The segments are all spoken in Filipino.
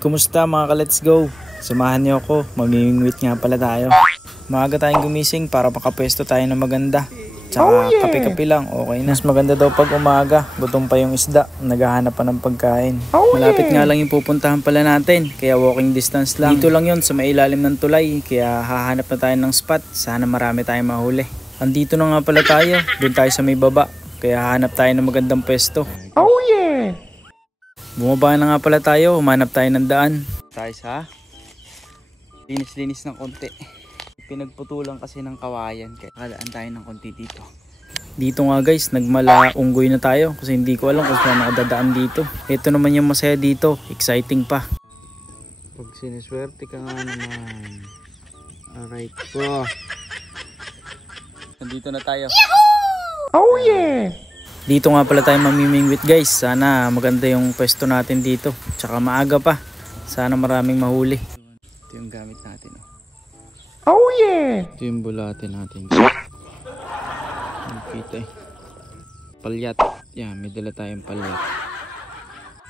Kumusta mga ka-let's go? Samahan niyo ako, magmimingwit nga pala tayo. Maaga tayong gumising para makapwesto tayo ng maganda. Tsaka kape-kape lang, okay na. Mas maganda daw pag umaga, gutom pa yung isda, naghahanap pa ng pagkain. Malapit nga lang yung pupuntahan pala natin, kaya walking distance lang. Dito lang yun sa mailalim ng tulay, kaya hahanap na tayo ng spot, sana marami tayong mahuli. Andito na nga pala tayo, doon tayo sa may baba, kaya hahanap tayo ng magandang pwesto. Oh yeah! Bumaba na nga pala tayo, humanap tayo ng daan. Tayo sa linis-linis ng konti. Pinagputulan kasi ng kawayan, kaya kalaan tayo ng konti dito. Dito nga guys, nagmalaunggoy na tayo kasi hindi ko alam kung saan nakadadaan dito. Ito naman yung masaya dito, exciting pa. Pag siniswerte ka nga naman. Alright po. Nandito na tayo. Yahoo! Oh yeah! Dito nga pala tayo mamimingwit guys. Sana maganda yung pwesto natin dito. Tsaka maaga pa. Sana maraming mahuli. Ito yung gamit natin. Oh yeah! Ito yung bulate natin. Nakita eh. Palyat. Yan, may dala tayong palyat.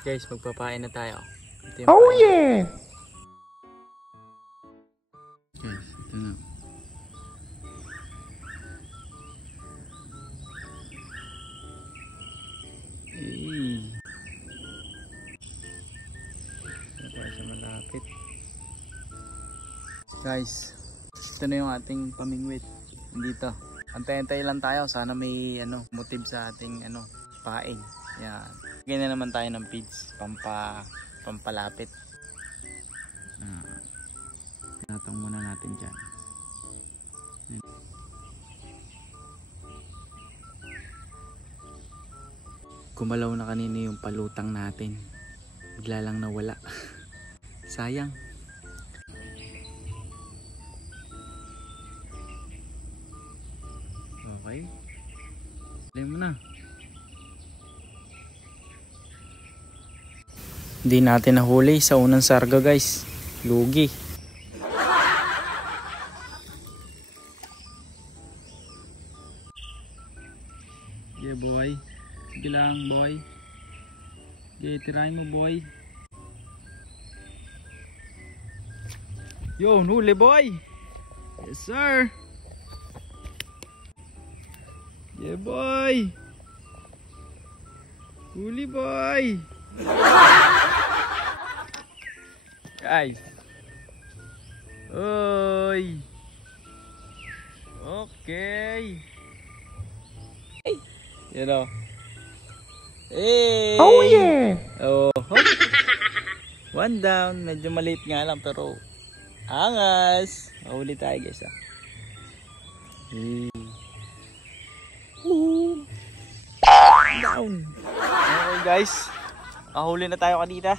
Guys, magpapain na tayo. Ito yung pain. Yeah! Guys, ito na. Malapit. Guys, ito na yung ating pamingwit. Dito. Antay-antay lang tayo. Sana may motive sa ating paing. Yan. Ganyan naman tayo ng feeds. Pampalapit. Natang muna natin dyan. Gumalaw na kanina yung palutang natin. Bigla lang nawala. Sayang. Okay. Dali mo na. Hindi natin nahuli sa unang sarga guys. Lugi. Yeah boy. Sige lang boy. Yeah, tirahin mo boy. Yo, huli boy. Yes sir. Yeah boy. Huli boy. Guys. Oy. Okay. You know. Hey. Oh yeah. Oh. One down. Medyo maliit nga lang pero angas. Mahuli tayo guys Down. Okay guys. Mahuli na tayo kanina.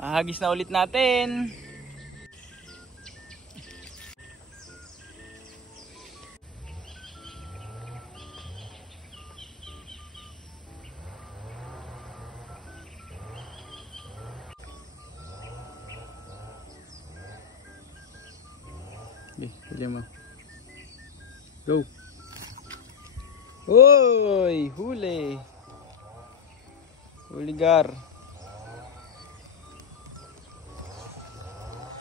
Hagis na ulit natin. Huli mo. Go. Hoy, huli. Huligar.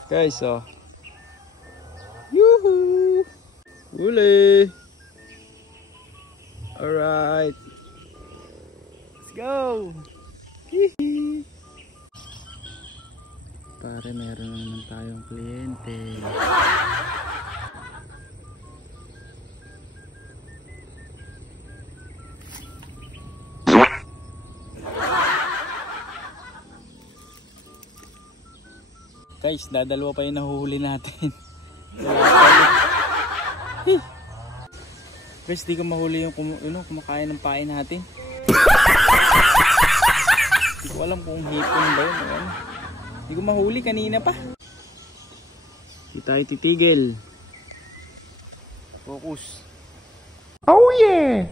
Guys, oh. Yuhu. Huli. Alright. Let's go. Hihi. Pare, meron naman tayong kliyente. Guys, dadalawa pa yung nahuhuli natin. Guys, di ko mahuli yung kumakain ng pain natin. Di ko alam kung hipon ba yun. Di ko mahuli kanina pa. Di tayo titigil. Focus. Oh yeah!